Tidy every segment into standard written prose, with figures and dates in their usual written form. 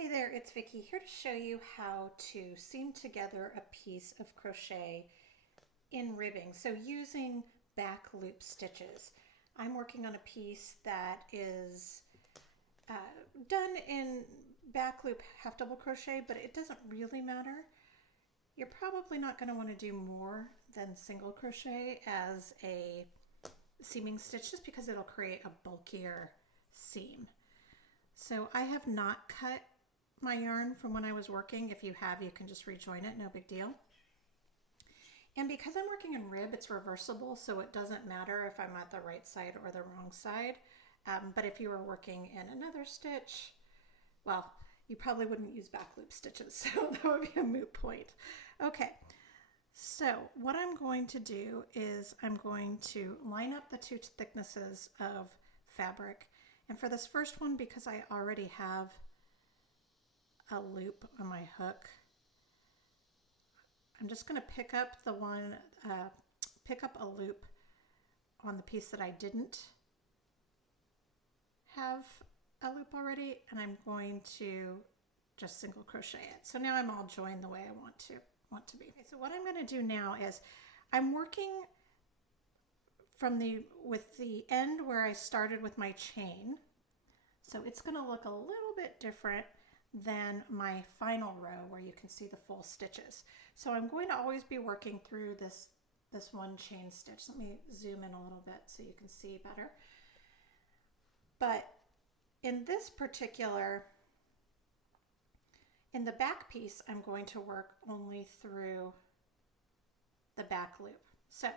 Hey there, it's Vicki here to show you how to seam together a piece of crochet in ribbing. So using back loop stitches. I'm working on a piece that is done in back loop half double crochet, but it doesn't really matter. You're probably not going to want to do more than single crochet as a seaming stitch just because it'll create a bulkier seam. So I have not cut my yarn from when I was working. If you have, you can just rejoin it, no big deal. And because I'm working in rib, it's reversible, so it doesn't matter if I'm at the right side or the wrong side. But if you were working in another stitch, well, you probably wouldn't use back loop stitches, so that would be a moot point. Okay, so what I'm going to do is I'm going to line up the two thicknesses of fabric. And for this first one, because I already have a loop on my hook, I'm just going to pick up the one, pick up a loop on the piece that I didn't have a loop already, and I'm going to just single crochet it. So now I'm all joined the way I want to be. Okay, so what I'm going to do now is I'm working from with the end where I started with my chain. So it's going to look a little bit different than my final row where you can see the full stitches. So I'm going to always be working through this one chain stitch. Let me zoom in a little bit so you can see better. But in this particular, in the back piece, I'm going to work only through the back loop. So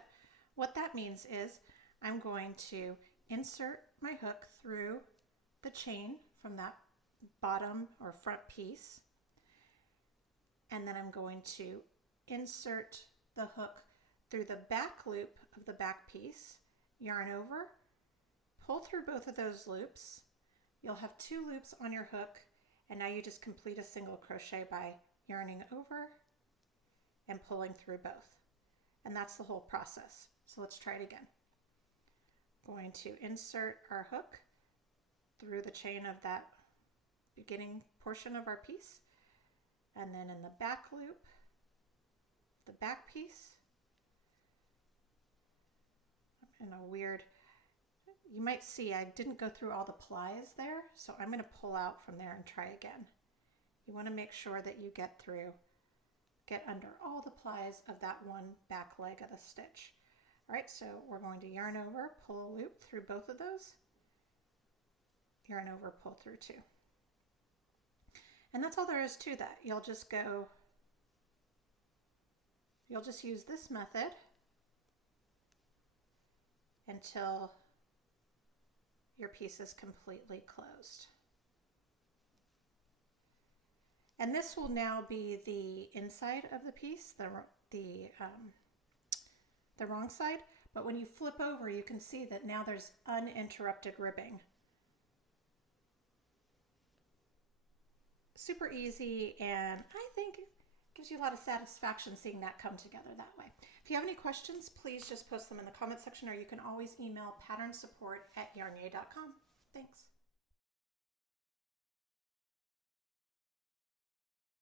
what that means is I'm going to insert my hook through the chain from that bottom or front piece, and then I'm going to insert the hook through the back loop of the back piece, yarn over, pull through both of those loops. You'll have two loops on your hook, and now you just complete a single crochet by yarning over and pulling through both. And that's the whole process. So let's try it again. Going to insert our hook through the chain of that beginning portion of our piece, and then in the back loop, the back piece, in a weird, you might see I didn't go through all the plies there, so I'm going to pull out from there and try again. You want to make sure that you get under all the plies of that one back leg of the stitch. All right, so we're going to yarn over, pull a loop through both of those, yarn over, pull through two. And that's all there is to that. You'll just use this method until your piece is completely closed. And this will now be the inside of the piece, the wrong side. But when you flip over, you can see that now there's uninterrupted ribbing. Super easy, and I think it gives you a lot of satisfaction seeing that come together that way. If you have any questions, please just post them in the comment section, or you can always email patternsupport@yarnyay.com. Thanks.